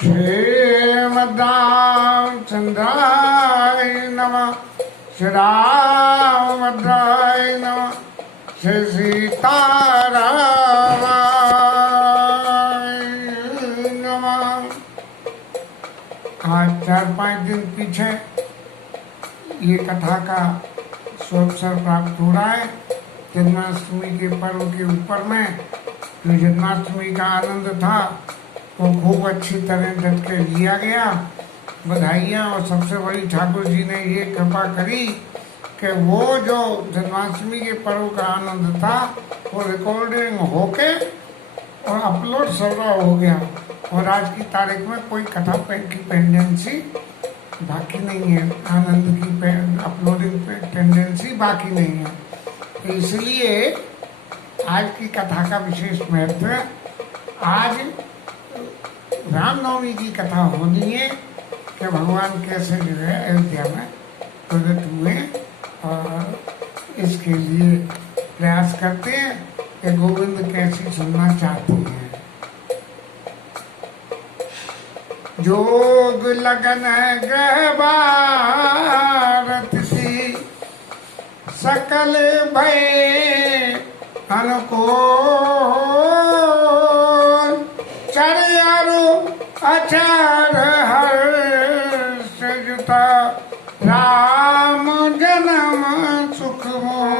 श्रीमद्रामचंद्राय नमः। श्री रामभद्राय नमः। श्री सीतारामाय नमः। आज 4-5 दिन पीछे ये कथा का अवसर प्राप्त हो रहा है। जन्माष्टमी के पर्व के ऊपर में जो जन्माष्टमी का आनंद था वो खूब अच्छी तरह डट के लिया गया। बधाइयाँ। और सबसे बड़ी ठाकुर जी ने ये कृपा करी कि वो जो जन्माष्टमी के पर्व का आनंद था वो रिकॉर्डिंग होके और अपलोड सर्वा हो गया। और आज की तारीख में कोई कथा की पेंडेंसी बाकी नहीं है। आनंद की अपलोडिंग टेंडेंसी बाकी नहीं है। इसलिए आज की कथा का विशेष महत्व है। आज रामनवमी की कथा होनी है कि भगवान कैसे जो है अयोध्या में प्रकट हुए। और इसके लिए प्रयास करते हैं कि गोविंद कैसी सुनना चाहते हैं। जोग लगन ग्रह भारत थी, सकल भय अनुकूल। चरु अचार हर्ष जुता, राम जन्म सुख मोह।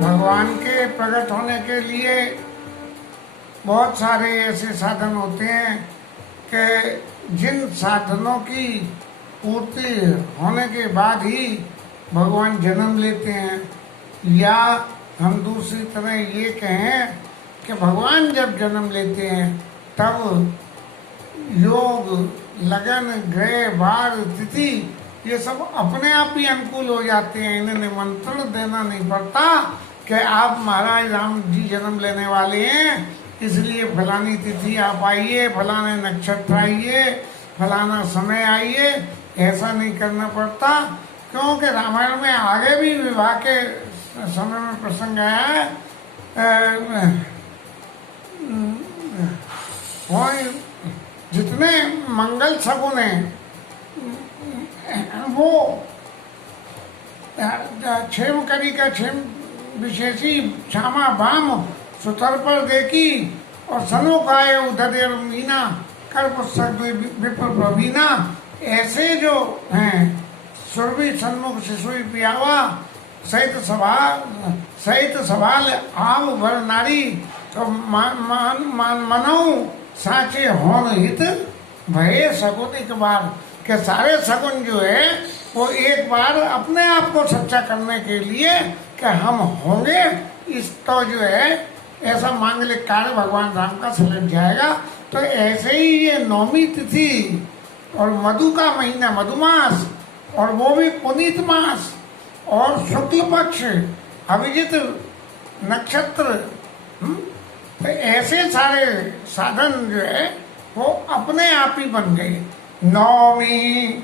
भगवान के प्रकट होने के लिए बहुत सारे ऐसे साधन होते हैं कि जिन साधनों की पूर्ति होने के बाद ही भगवान जन्म लेते हैं। या हम दूसरी तरह ये कहें कि भगवान जब जन्म लेते हैं तब योग, लगन, ग्रह, वार, तिथि ये सब अपने आप ही अनुकूल हो जाते हैं। इन्हें निमंत्रण देना नहीं पड़ता कि आप महाराज राम जी जन्म लेने वाले हैं, इसलिए फलानी तिथि आप आइए, फलाने नक्षत्र आइए, फलाना समय आइए। ऐसा नहीं करना पड़ता, क्योंकि रामायण में आगे भी विवाह के समय में प्रसंग आया है। जितने मंगल सगुन हैं वो क्षेम करी का क्षेम विशेषी, श्यामा भाम सुतर पर देखी, और सनोक आए उधर मीना, कर पुस्तक विप्र प्रवीणा। ऐसे जो हैं सुरभि सन्मुख शिशुई पियावा, सहित सवाल आव भर नारी। तो मनऊ साचे होन हित भये सगुन एक बार। के सारे सगुन जो है वो एक बार अपने आप को सच्चा करने के लिए कि हम होंगे, इस तो जो है ऐसा मांगलिक कार्य भगवान राम का सलट जाएगा। तो ऐसे ही ये नौमी तिथि और मधु का महीना, मधुमास, और वो भी पुनीत मास, और शुक्ल पक्ष, अभिजित नक्षत्र। तो ऐसे सारे साधन जो है वो अपने आप ही बन गए। नौमी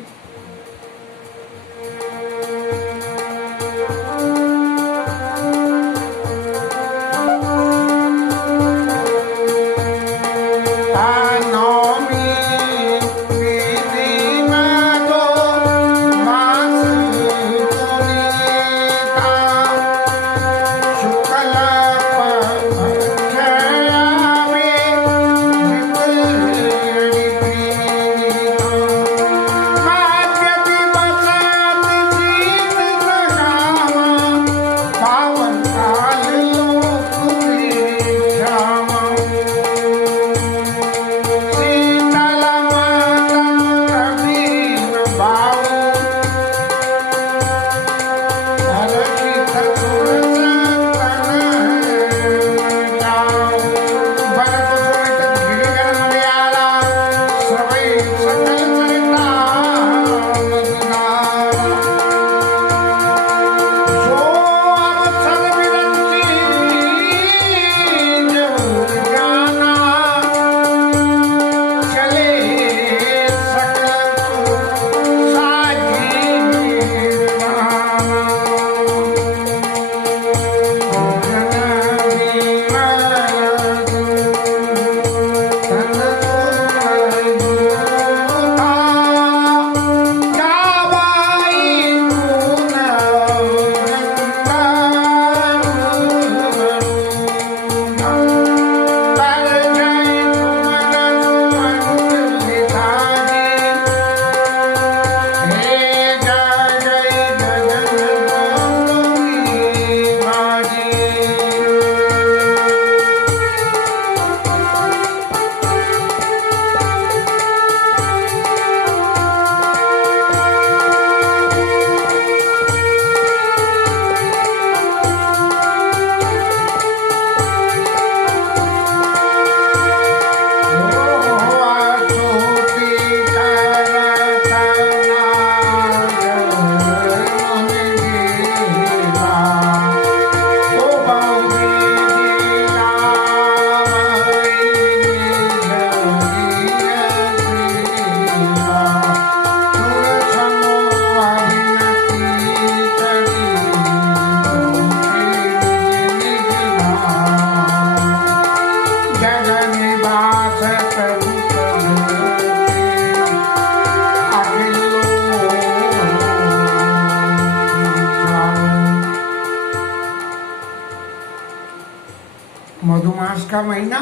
मधुमास का महीना,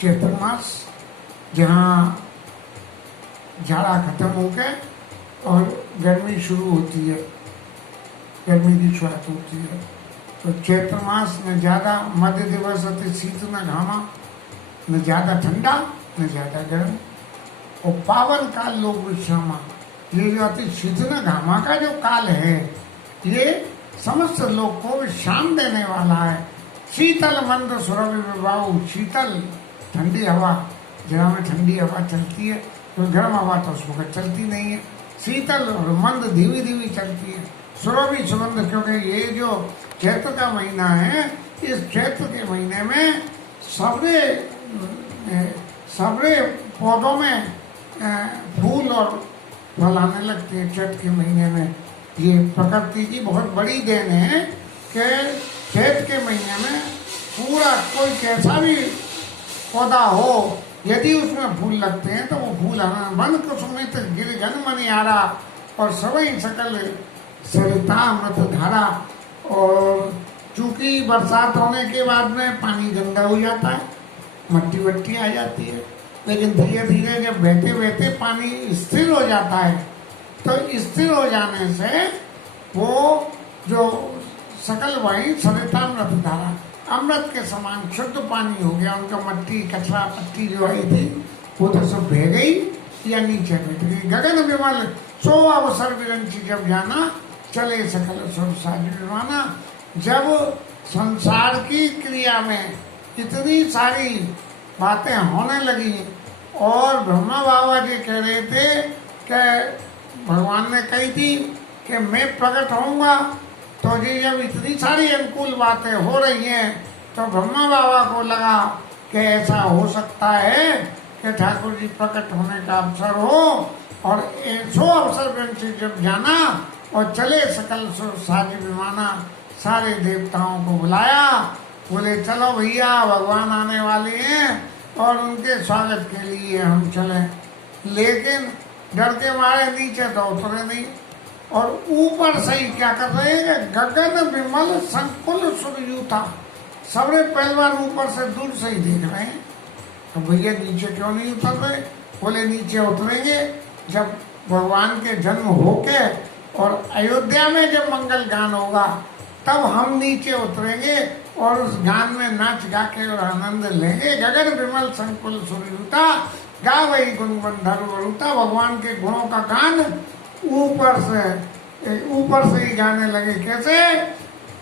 चैत्र मास, जहाँ जाड़ा खत्म हो गए और गर्मी शुरू होती है, गर्मी की शुरुआत होती है। तो चैत्र मास न ज़्यादा मध्य दिवस अति शीत न घामा, न ज़्यादा ठंडा न ज़्यादा गर्म, और पावन काल लोग विश्रामा। ये जो अति शीत न घामा का जो काल है, ये समस्त लोग को विश्राम देने वाला है। शीतल मंद सुरभि विवाह, शीतल ठंडी हवा, जहाँ में ठंडी हवा चलती है, तो गर्म हवा तो उस वक्त चलती नहीं है। शीतल और मंद धीमी धीमी चलती है। सुरभि सुगंध, क्योंकि ये जो चैत्र का महीना है, इस चैत्र के महीने में सबरे पौधों में फूल और फल आने लगते हैं। चैत्र के महीने में ये प्रकृति की बहुत बड़ी देन है कि चैत्र के महीने में पूरा कोई कैसा भी पौधा हो, यदि उसमें फूल लगते हैं तो वो फूल आना मन कुसुमित गिरिजन मनिहारा, और सवई सकल सरिता अमृत धारा। और चूंकि बरसात होने के बाद में पानी गंदा हो जाता है, मट्टी वट्टी आ जाती है, लेकिन धीरे धीरे जब बहते बहते पानी स्थिर हो जाता है, तो स्थिर हो जाने से वो जो सकल वही सरिता अमृत धारा, अमृत के समान शुद्ध पानी हो गया। उनका मट्टी कचरा पट्टी जो आई थी वो तो सब बह गई या नीचे बैठ गई। गगन विमल सो अवसर विरंची, जब जाना चले सकल सुर साज विमाना। जब संसार की क्रिया में इतनी सारी बातें होने लगी और ब्रह्मा बाबा जी कह रहे थे कि भगवान ने कही थी कि मैं प्रकट होऊंगा, तो जी जब इतनी सारी अनुकूल बातें हो रही हैं, तो ब्रह्मा बाबा को लगा कि ऐसा हो सकता है कि ठाकुर जी प्रकट होने का अवसर हो, और सो अवसर से जब जाना और चले सकल साज विमाना। सारे देवताओं को बुलाया, बोले चलो भैया भगवान आने वाले हैं और उनके स्वागत के लिए हम चले। लेकिन डर के मारे नीचे तो उतरे नहीं, और ऊपर से ही क्या कर रहे हैं, गगन विमल संकुल सुरयूथा। सबरे पहलवान ऊपर से दूर से ही देख रहे हैं, तो भैया नीचे क्यों नहीं उतर रहे? बोले नीचे उतरेंगे जब भगवान के जन्म होके और अयोध्या में जब मंगल गान होगा, तब हम नीचे उतरेंगे और उस गान में नाच गा के और आनंद लेंगे। गगन विमल संकुल सुरयूथा, गा वही गुणबंधर वरुता। भगवान के गुणों का गान ऊपर से ही गाने लगे। कैसे?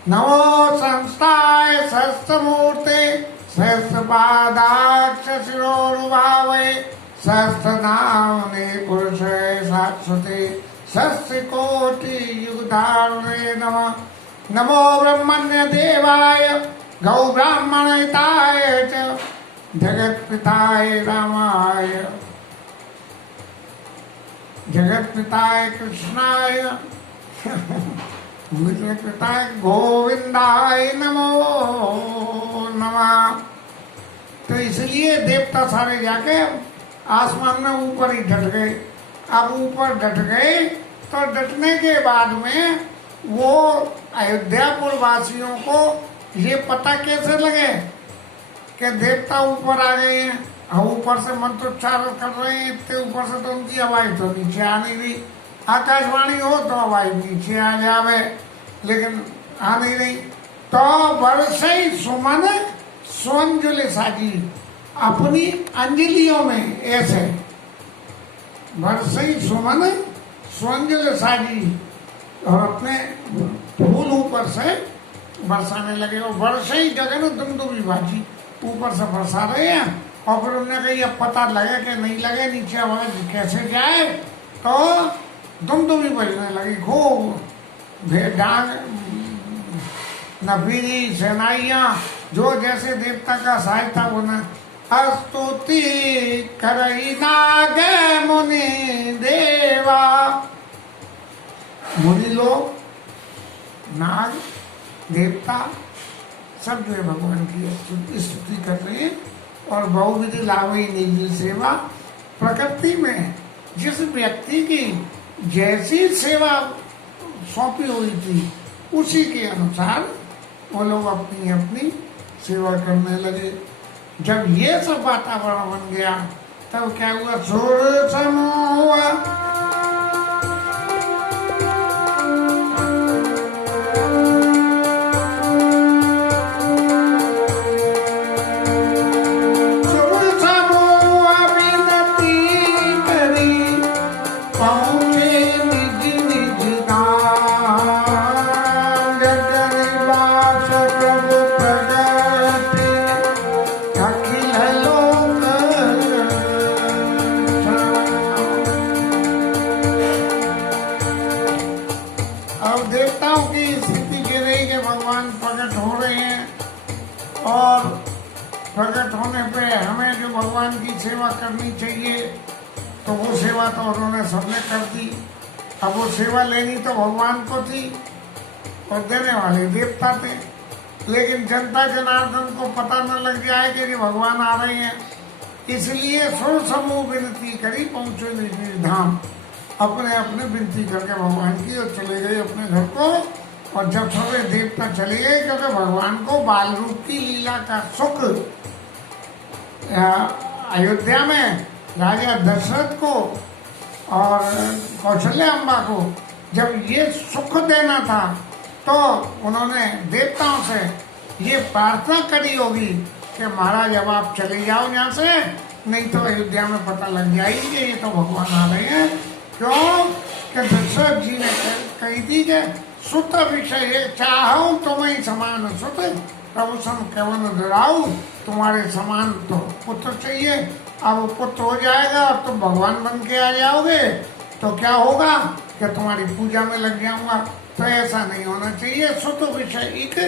नमो संस्थाय सहस्त्रमूर्ते सहस्त्रपादाक्ष शिरोरुभावे सहस्त्रनामने पुरुषे शाश्वते सहस्रकोटि युगधारणे नमः। नमो ब्रह्मण्य देवाय गौ ब्राह्मणहिताय च जगत्पिताय रामाय जगत्पिताय कृष्णाय पिताय गोविंदाय नमो नमः। तो इसलिए देवता सारे जाके आसमान में ऊपर ही डट गए। अब ऊपर डट गए तो डटने के बाद में वो अयोध्यापुर वासियों को ये पता कैसे लगे कि देवता ऊपर आ गए हैं। और ऊपर से मंत्रोच्चार कर रहे हैं, इतने ऊपर से तो उनकी आवाज तो नीचे आ नहीं रही। आकाशवाणी हो तो आवाज नीचे आ जावे, लेकिन आ नहीं रही। तो वर्षे सुमन स्वंजुल साजी, अपनी अंजलियों में ऐसे वर्षे सुमन स्वंजुल साजी, और अपने फूल ऊपर से बरसाने लगे। और वर्षे ही गगन दुमदुमी बाजी, ऊपर से बरसा रहे हैं। और फिर उन्होंने कहा अब पता लगे कि नहीं लगे, नीचे आवाज कैसे जाए, तो दुमदुमी बजने लगी खूब। डांग नफीरी सेनाइयां जो जैसे देवता का सहायता होना। स्तुति करई नाग मुनि देवा, मुनि लोग, नाग, देवता सब जो है भगवान की स्तुति कर रहे हैं। और बहुविधि लाभई निजी सेवा, प्रकृति में जिस व्यक्ति की जैसी सेवा सौंपी हुई थी उसी के अनुसार वो लोग अपनी अपनी सेवा करने लगे। जब ये सब वातावरण बन गया तब क्या हुआ, सुर समूह हुआ। देवताओं की स्थिति ये रही कि भगवान प्रकट हो रहे हैं और प्रकट होने पे हमें जो भगवान की सेवा करनी चाहिए तो वो सेवा तो उन्होंने सबने कर दी। अब वो सेवा लेनी तो भगवान को थी और देने वाले देवता थे, लेकिन जनता जनार्दन को पता न लग जाए कि भगवान आ रहे हैं, इसलिए सुर समूह विनती करी पहुंचे निज धाम। अपने अपने विनती करके भगवान की और चले गए अपने घर को। और जब सभी देवता चले गए, क्योंकि भगवान को बाल रूप की लीला का सुख अयोध्या में राजा दशरथ को और कौशल्या अम्बा को जब ये सुख देना था तो उन्होंने देवताओं से ये प्रार्थना करी होगी कि महाराज अब आप चले जाओ यहाँ से, नहीं तो अयोध्या में पता लग जाएगी कि ये तो भगवान आ रहे हैं। क्यों कि दशरथ जी ने कही थी कि सुत विषय चाहूं तुम्हें समान सुत प्रभु सम केवल डराऊ, तुम्हारे समान तो पुत्र चाहिए। अब पुत्र हो जाएगा और तुम भगवान बन के आ जाओगे तो क्या होगा कि तुम्हारी पूजा में लग जाऊंगा, तो ऐसा नहीं होना चाहिए। सुत विषय एक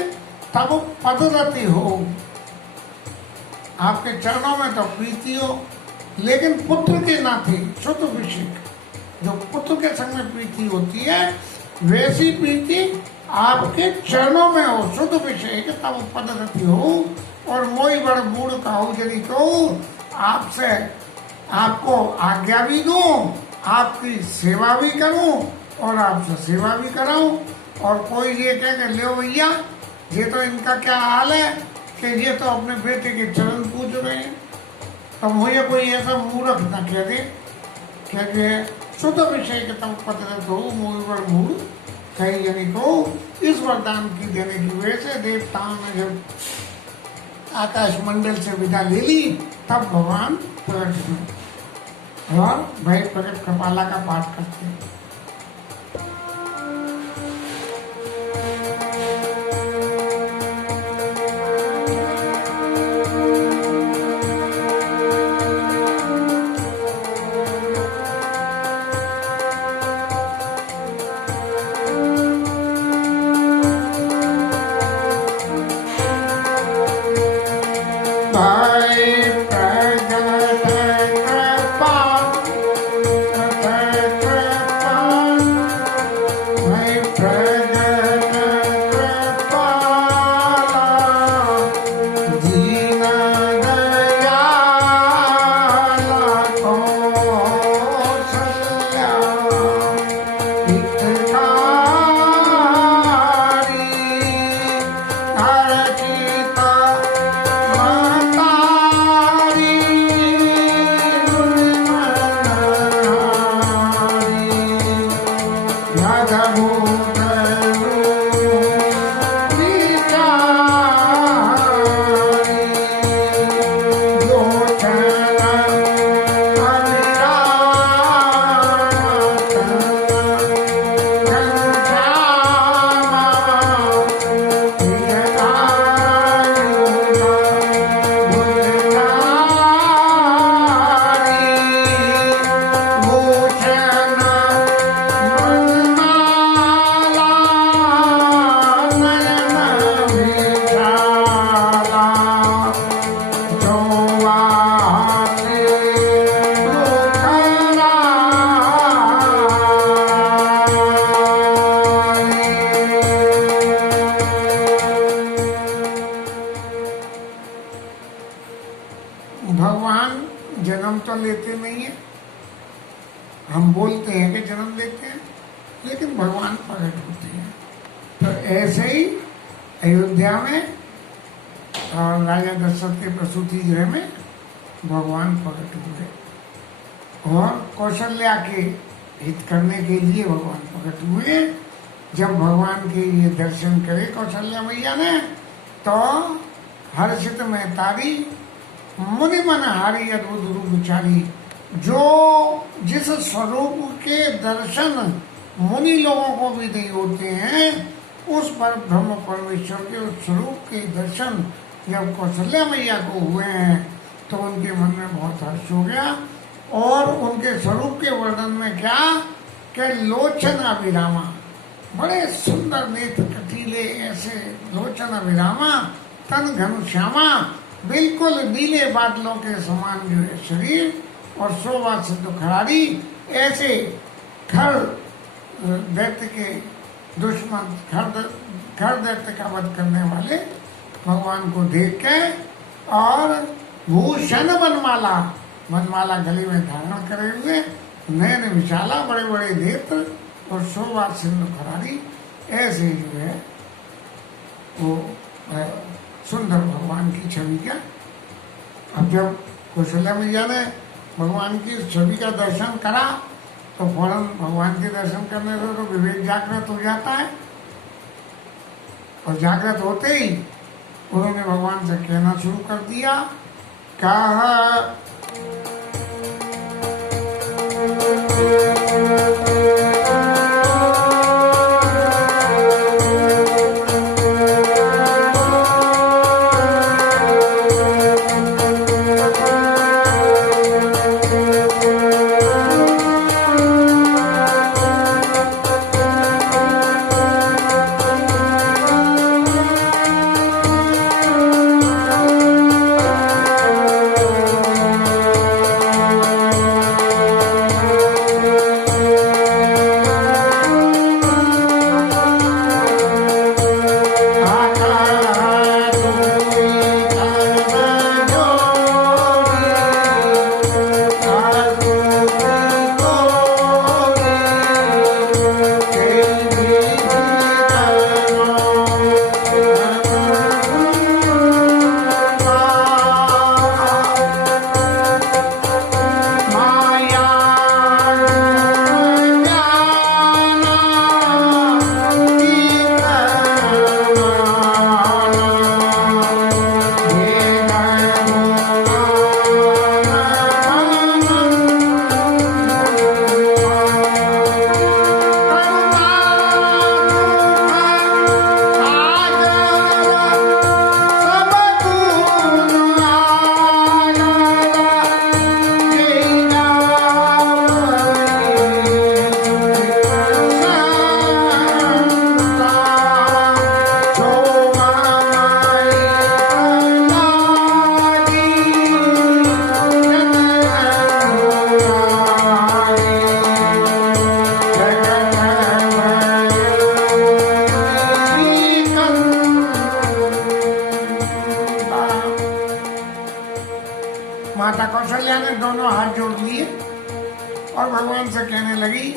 तब पदरति हो, आपके चरणों में तो प्रीति हो, लेकिन पुत्र के नाते सुत विषय, जो पुत्र के संग में प्रीति होती है वैसी प्रीति आपके चरणों में हो। शुद्ध विषय के तब पदरति हो। और मोई बड़ मूड कहूँ यदि तो आपसे आपको आज्ञा भी दूं, आपकी सेवा भी करूं और आपसे सेवा भी कराऊं। और कोई ये कहे कि ले भैया ये तो इनका क्या हाल है कि ये तो अपने बेटे के चरण पूज रहे हैं, तो मुझे कोई ऐसा मूर्ख न कह दे कि शुद्ध विषय के तब पदरत हो मोई बड़ मूड कही यानी को। इस वरदान की देने की वजह से देवताओं ने जब आकाश मंडल से विदा ले ली तब भगवान प्रकट हुए और भाई प्रकट कपाला का पाठ करते हैं। भगवान जन्म तो लेते नहीं है, हम बोलते हैं कि जन्म लेते हैं, लेकिन भगवान प्रकट होते हैं। तो ऐसे ही अयोध्या में और राजा दशरथ के प्रसूति गृह में भगवान प्रकट हुए और कौशल्या के हित करने के लिए भगवान प्रकट हुए। जब भगवान के ये दर्शन करे कौशल्या मैया ने तो हर्षित में तारी मुनि मन हारी अद्भुत रूप विचारी। जो जिस स्वरूप के दर्शन मुनि लोगों को भी नहीं होते हैं उस पर ब्रह्म परमेश्वर के उस स्वरूप के दर्शन जब कौशल्या मैया को हुए हैं तो उनके मन में बहुत हर्ष हो गया और उनके स्वरूप के वर्णन में क्या कि लोचन अभिरामा, बड़े सुंदर नेत्र कटीले ऐसे लोचन अभिरामा, तन घनश्यामा, बिल्कुल नीले बादलों के समान जो है शरीर और शोभा से तो खरारी, ऐसे खर दैत्य के दुश्मन खर दैत्य का वध करने वाले भगवान को देख के और भूषण वनमाला गले में धारण करे हुए, नयन विशाला, बड़े बड़े नेत्र और शोभा सिंधु खरारी, ऐसे जो है वो सुंदर भगवान की छवि का। अब जब कौशल्या मैया ने भगवान की छवि का दर्शन करा तो फौरन भगवान के दर्शन करने से तो विवेक जागृत हो जाता है और जागृत होते ही उन्होंने भगवान से कहना शुरू कर दिया, कहा माता कौशल्या ने दोनों हाथ जोड़ लिए और भगवान से कहने लगी,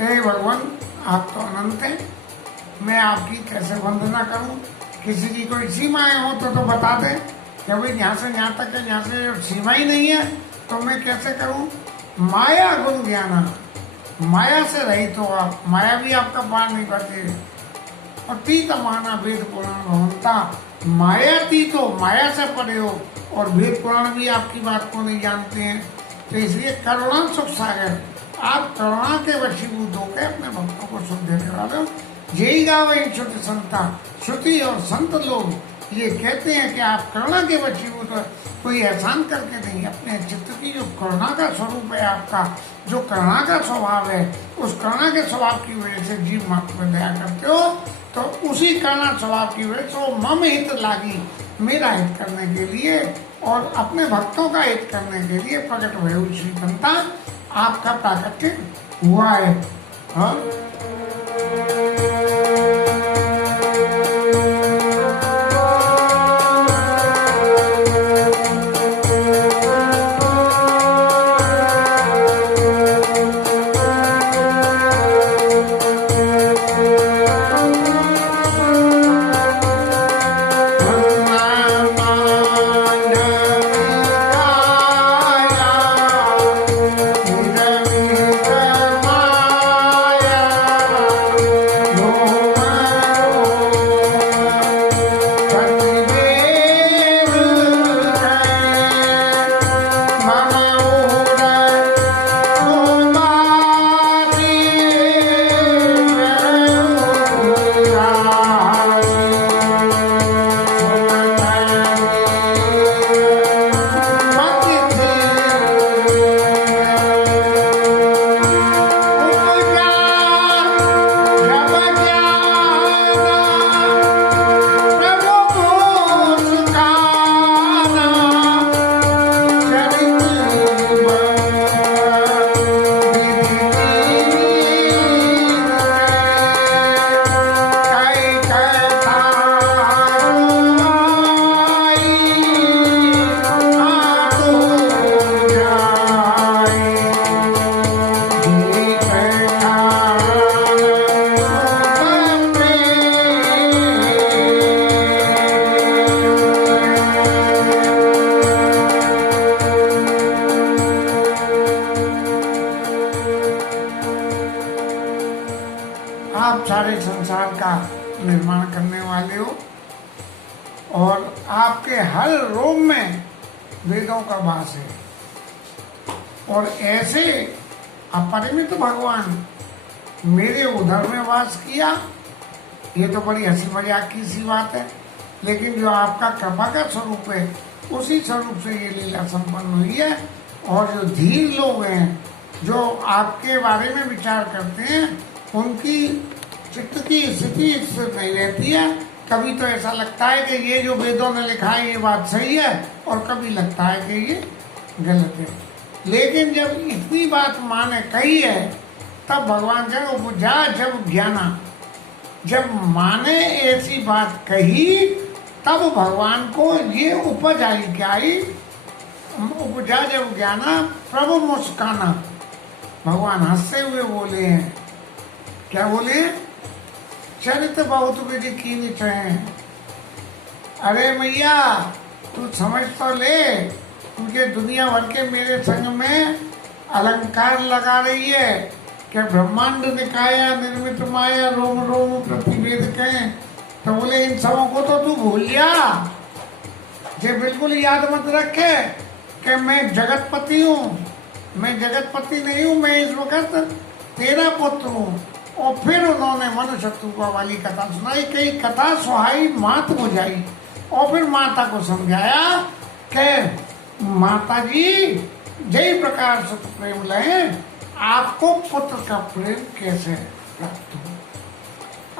हे भगवान आप तो अनंत हैं, मैं आपकी कैसे वंदना करूं? किसी की कोई सीमाएं हो तो बता दें कि भाई यहाँ से यहाँ तक है, यहाँ से सीमा ही नहीं है तो मैं कैसे करूं? माया गुण ज्ञाना, माया से रहित हो आप, माया भी आपका पार नहीं पाती। और तीत माना वेद पुराण भवंता, माया तीत हो, माया से परे हो और वेद पुराण भी आपकी बात को नहीं जानते हैं। तो इसलिए करुणा सुख सागर, आप करुणा के वशीभूत होकर अपने भक्तों को सुख देने वाले हो। यही गावे श्रुति संता, श्रुति और संत लोग ये कहते हैं कि आप करुणा के वशीभूत हो, कोई एहसान करके नहीं, अपने चित्त की जो करुणा का स्वरूप है आपका, जो करुणा का स्वभाव है, उस करुणा के स्वभाव की वजह से जीव मात्र पर दया करते हो। तो उसी करुणा स्वभाव की वजह से मम हित लागी, मेरा हित करने के लिए और अपने भक्तों का हित करने के लिए प्रकट हुए हुई श्री संता आपका प्राकट्य हुआ है। हाँ? और आपके हर रोम में वेदों का वास है। और ऐसे अपरिमित भगवान मेरे उधर में वास किया, ये तो बड़ी हंसी मजाक की सी बात है, लेकिन जो आपका कृपा का स्वरूप है उसी स्वरूप से ये लीला संपन्न हुई है। और जो धीर लोग हैं, जो आपके बारे में विचार करते हैं, उनकी चित्त की स्थिति स्थिर नहीं रहती है। कभी तो ऐसा लगता है कि ये जो वेदों ने लिखा है ये बात सही है, और कभी लगता है कि ये गलत है। लेकिन जब इतनी बात माने कही है, तब भगवान जब उपजा जब ज्ञाना, जब माने ऐसी बात कही, तब भगवान को ये उपज आई। क्या आई? उपजा जब ज्ञाना प्रभु मुस्काना। भगवान हंसते हुए बोले हैं, क्या बोले? चरित्र बहुत विधि की निचय। अरे मैया, तू समझ तो ले, तुझे दुनिया भर के मेरे संग में अलंकार लगा रही है कि ब्रह्मांड निकाया निर्मित माया रोम रोम प्रतिवेद कहें। तो बोले इन सबों को तो तू भूल जा, जे बिल्कुल याद मत रखे कि मैं जगतपति हूँ। मैं जगतपति नहीं हूँ, मैं इस वक्त तेरा पुत्र हूँ। और फिर उन्होंने मनुष्यत्व वाली कथा सुनाई, कई कथा सुहाई मात बुझाई। और फिर माता को समझाया कि माता जी जय प्रकार सुत प्रेम लय, आपको पुत्र का प्रेम कैसे प्राप्त हो।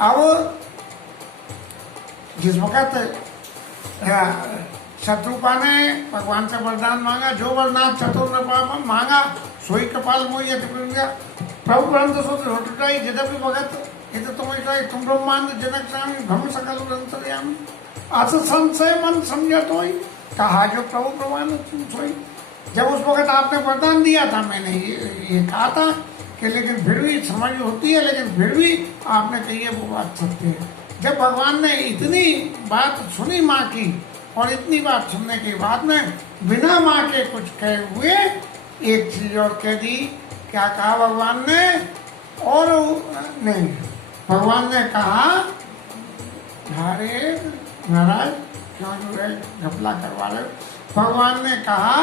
अब जिस वक्त शत्रुपा ने भगवान से वरदान मांगा, जो वरदान चतुर मांगा सोई कपाल मोही प्रभु ब्रह्म सोटाई यद्यपि भगत ये तो तुम्हें तुम ब्रह्मांड जनक स्वामी भ्रम सकल अंतर्यामी अस संशय मन समझा तो ही कहा जो प्रभु प्रमाण तुम सोई। जब उस वक्त आपने वरदान दिया था, मैंने ये कहा था कि लेकिन फिर भी समझ होती है, लेकिन फिर भी आपने कही है वो बात सत्य है। जब भगवान ने इतनी बात सुनी माँ की, और इतनी बात सुनने के बाद में बिना माँ के कुछ कहे हुए एक चीज और कह दी। क्या कहा भगवान ने? और नहीं, भगवान ने कहा, अरे महाराज क्यों जो है घपला करवा रहे? भगवान ने कहा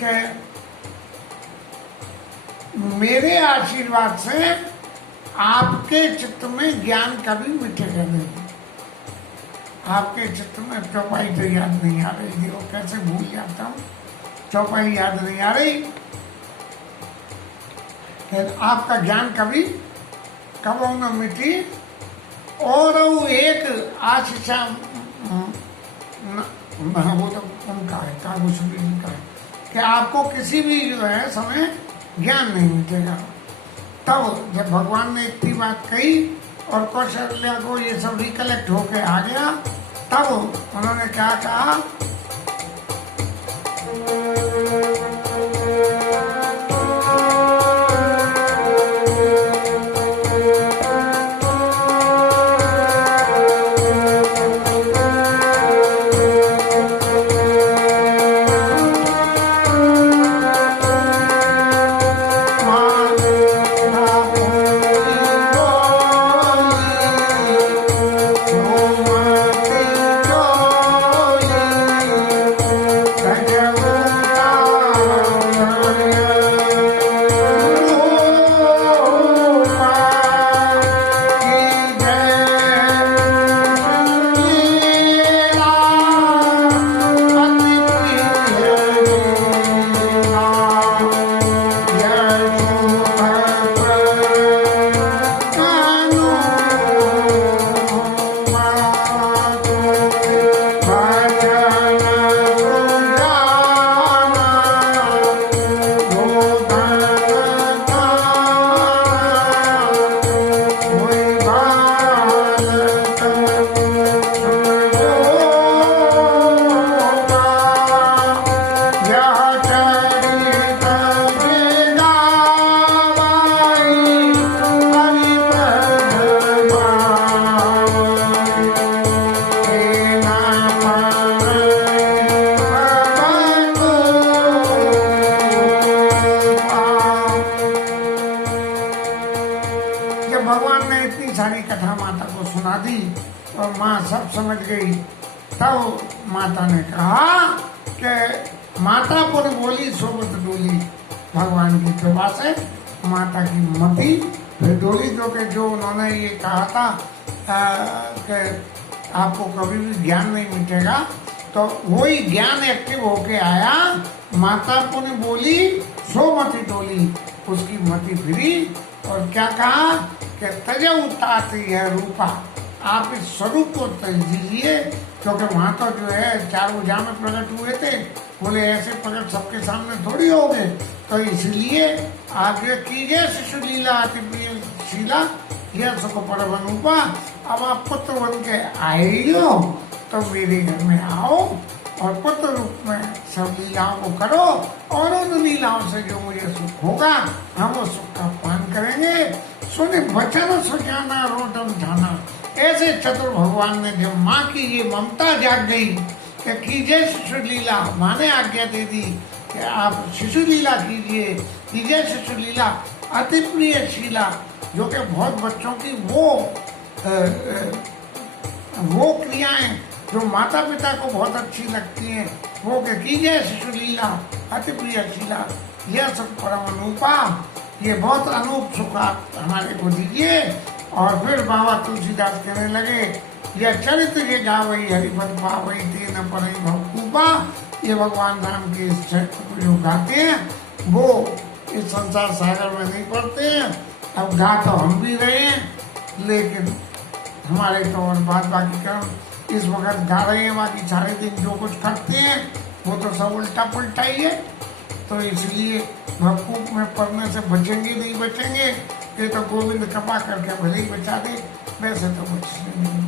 कि मेरे आशीर्वाद से आपके चित्त में ज्ञान कभी मिटेगा नहीं। आपके चित्त में चौपाई तो याद नहीं आ रही थी, वो कैसे भूल जाता हूँ, चौपाई याद नहीं आ रही। आपका ज्ञान कभी कब न मिटी। और वो एक आशीषा वो तो उनका है, कागुशबी उनका है कि आपको किसी भी जो है समय ज्ञान नहीं मिटेगा। तब जब भगवान ने इतनी बात कही और कौशल्या को ये सब रिकलेक्ट होके आ गया, तब उन्होंने क्या कहा? सारी कथा माता को सुना दी और माँ सब समझ गई। तब माता ने कहा कि माता पुर बोली सोबत डोली। भगवान की कृपा से माता की मति फिर डोली, जो उन्होंने ये कहा था कि आपको कभी भी ज्ञान नहीं मिटेगा, तो वही ज्ञान एक्टिव होके आया। माता पुन बोली सो मति डोली, उसकी मति फिरी और क्या कहा कि तज उतारती है रूपा, आप इस स्वरूप को तज दीजिए। क्योंकि वहां तो जो है 4 भुजा में प्रकट हुए थे, बोले ऐसे प्रकट सबके सामने थोड़ी हो गए, तो इसलिए आगे कीजिए शिशु लीला अति प्रिय शीला, यह सुख परम अनुपा। अब आप पुत्र बन के आए हो तो मेरे घर में आओ और पुत्र रूप में सब लीलाओं को करो, और उन लीलाओं से जो मुझे सुख होगा हम उस सुख का पान करेंगे। सुने बचन सुजाना रोटन ठाना। ऐसे चतुर भगवान ने जब माँ की ये ममता जाग गई कि कीजिए शिशु लीला, माँ ने आज्ञा दे दी कि आप शिशु लीला कीजिए शिशु लीला अति प्रिय शीला, जो कि बहुत बच्चों की वो क्रियाएं जो माता पिता को बहुत अच्छी लगती हैं, वो के कीजिए शिशु लीला अति प्रिय शीला, यह सुख परम अनुपा, ये बहुत अनूप सुख आप हमारे को दीजिए। और फिर बाबा तुलसीदास कहने लगे, यह चरित्र ये गावई हरिपद पावई तेन परई भवकूपा। ये भगवान राम के इस चरित्र को जो गाते हैं वो इस संसार सागर में नहीं पड़ते हैं। अब गा तो हम भी रहे हैं, लेकिन हमारे तो और बाकी कर्म इस वक्त गा रहे हैं, बाकी सारे दिन जो कुछ करते हैं वो तो सब उल्टा पुल्टा ही है। तो इसलिए भवकूप में पड़ने से बचेंगे नहीं बचेंगे, ये तो गोविंद कृपा करके भले ही बचा दे, वैसे तो बचेंगे नहीं।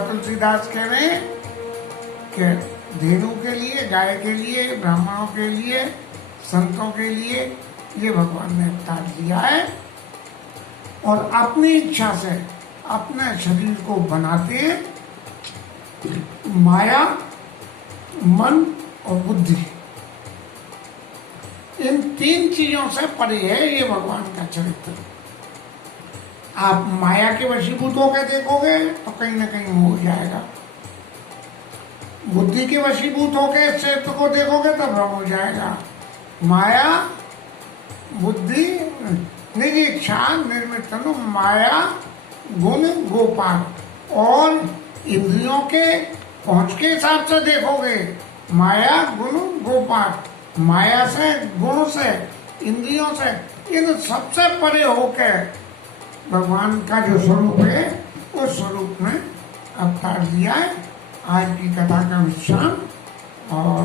तुलसीदास कह रहे हैं कि धेनु के लिए, गाय के लिए, ब्राह्मणों के लिए, संतों के लिए ये भगवान ने अवतार दिया है, और अपनी इच्छा से अपने शरीर को बनाते हैं। माया, मन और बुद्धि, इन 3 चीजों से परे है ये भगवान का चरित्र। आप माया के वशीभूत होकर देखोगे तो कहीं ना कहीं हो जाएगा, बुद्धि के वशीभूत होकर क्षेत्र को देखोगे तो भ्रम हो जाएगा। माया, बुद्धि, निज इच्छा निर्मित माया गुण गोपाल, और इंद्रियों के पहुंच के हिसाब से देखोगे माया गुण गोपाल। माया से, गुण से, इंद्रियों से, इन सबसे परे होकर भगवान का जो स्वरूप है उस स्वरूप में अवतार दिया है। आज की कथा का विश्राम और